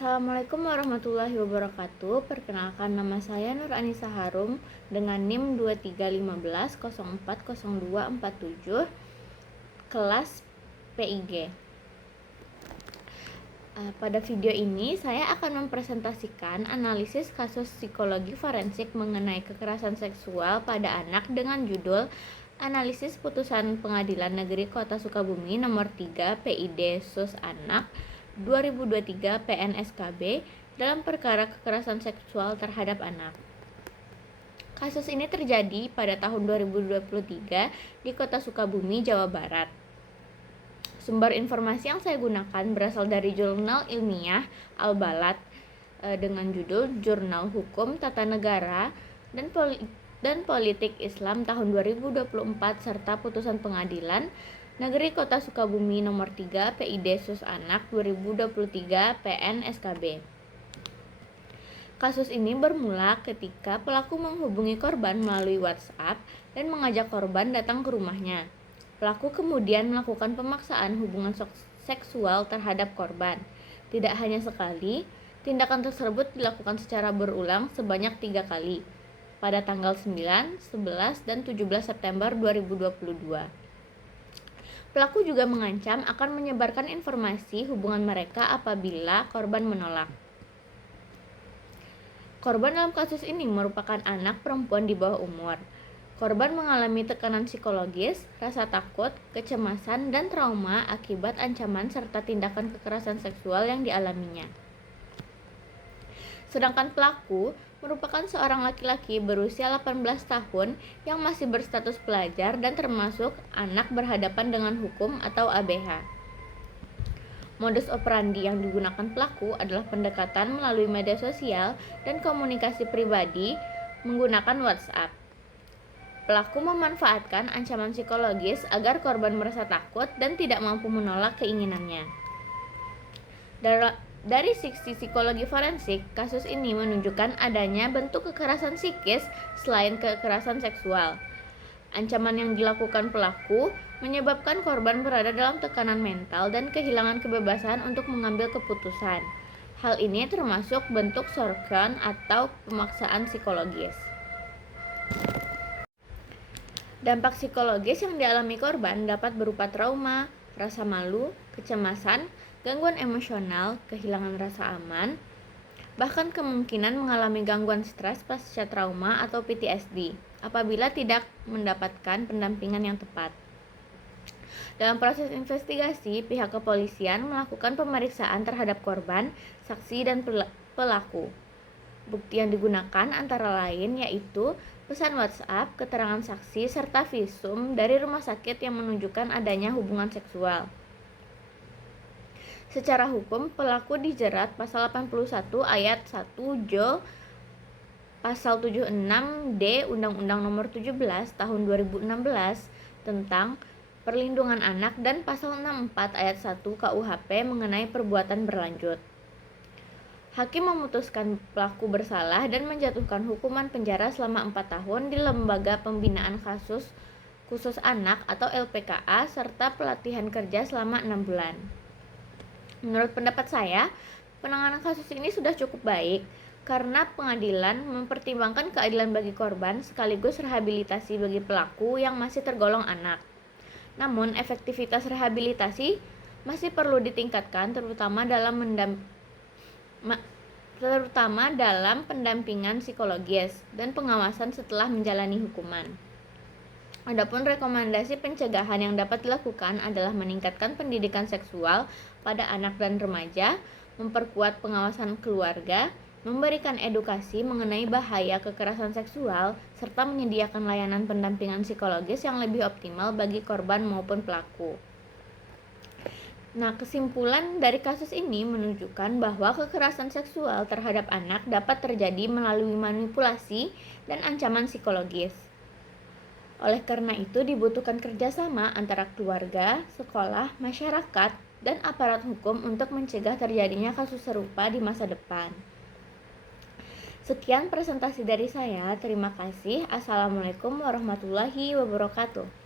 Assalamualaikum warahmatullahi wabarakatuh. Perkenalkan, nama saya Nur Anissa Harum dengan NIM 2315040247 kelas PIG. Pada video ini saya akan mempresentasikan analisis kasus psikologi forensik mengenai kekerasan seksual pada anak dengan judul Analisis Putusan Pengadilan Negeri Kota Sukabumi Nomor 3 PID Sus Anak 2023 PNSKB dalam perkara kekerasan seksual terhadap anak. Kasus ini terjadi pada tahun 2023 di Kota Sukabumi, Jawa Barat. Sumber informasi yang saya gunakan berasal dari jurnal ilmiah Al-Balad dengan judul Jurnal Hukum Tata Negara dan Politik Islam tahun 2024 serta Putusan Pengadilan Negeri Kota Sukabumi Nomor 3 PID Sus Anak 2023 PNSKB. Kasus ini bermula ketika pelaku menghubungi korban melalui WhatsApp dan mengajak korban datang ke rumahnya. Pelaku kemudian melakukan pemaksaan hubungan seksual terhadap korban. Tidak hanya sekali, tindakan tersebut dilakukan secara berulang sebanyak 3 kali pada tanggal 9, 11, dan 17 September 2022. Pelaku juga mengancam akan menyebarkan informasi hubungan mereka apabila korban menolak. Korban dalam kasus ini merupakan anak perempuan di bawah umur. Korban mengalami tekanan psikologis, rasa takut, kecemasan, dan trauma akibat ancaman serta tindakan kekerasan seksual yang dialaminya. Sedangkan pelaku merupakan seorang laki-laki berusia 18 tahun yang masih berstatus pelajar dan termasuk anak berhadapan dengan hukum atau ABH. Modus operandi yang digunakan pelaku adalah pendekatan melalui media sosial dan komunikasi pribadi menggunakan WhatsApp. Pelaku memanfaatkan ancaman psikologis agar korban merasa takut dan tidak mampu menolak keinginannya. Dari sisi psikologi forensik, kasus ini menunjukkan adanya bentuk kekerasan psikis selain kekerasan seksual. Ancaman yang dilakukan pelaku menyebabkan korban berada dalam tekanan mental dan kehilangan kebebasan untuk mengambil keputusan. Hal ini termasuk bentuk sorkan atau pemaksaan psikologis. Dampak psikologis yang dialami korban dapat berupa trauma, rasa malu, kecemasan, gangguan emosional, kehilangan rasa aman, bahkan kemungkinan mengalami gangguan stres pasca trauma atau PTSD apabila tidak mendapatkan pendampingan yang tepat. Dalam proses investigasi, pihak kepolisian melakukan pemeriksaan terhadap korban, saksi, dan pelaku. Bukti yang digunakan antara lain yaitu pesan WhatsApp, keterangan saksi, serta visum dari rumah sakit yang menunjukkan adanya hubungan seksual. Secara hukum, pelaku dijerat pasal 81 ayat 1 Jo pasal 76D Undang-Undang Nomor 17 Tahun 2016 tentang Perlindungan Anak dan pasal 64 ayat 1 KUHP mengenai perbuatan berlanjut. Hakim memutuskan pelaku bersalah dan menjatuhkan hukuman penjara selama 4 tahun di Lembaga Pembinaan Kasus Khusus Anak atau LPKA serta pelatihan kerja selama 6 bulan. Menurut pendapat saya, penanganan kasus ini sudah cukup baik karena pengadilan mempertimbangkan keadilan bagi korban sekaligus rehabilitasi bagi pelaku yang masih tergolong anak. Namun, efektivitas rehabilitasi masih perlu ditingkatkan terutama dalam pendampingan psikologis dan pengawasan setelah menjalani hukuman. Adapun rekomendasi pencegahan yang dapat dilakukan adalah meningkatkan pendidikan seksual pada anak dan remaja, memperkuat pengawasan keluarga, memberikan edukasi mengenai bahaya kekerasan seksual, serta menyediakan layanan pendampingan psikologis yang lebih optimal bagi korban maupun pelaku. Nah, kesimpulan dari kasus ini menunjukkan bahwa kekerasan seksual terhadap anak dapat terjadi melalui manipulasi dan ancaman psikologis. Oleh karena itu, dibutuhkan kerjasama antara keluarga, sekolah, masyarakat, dan aparat hukum untuk mencegah terjadinya kasus serupa di masa depan. Sekian presentasi dari saya. Terima kasih. Assalamualaikum warahmatullahi wabarakatuh.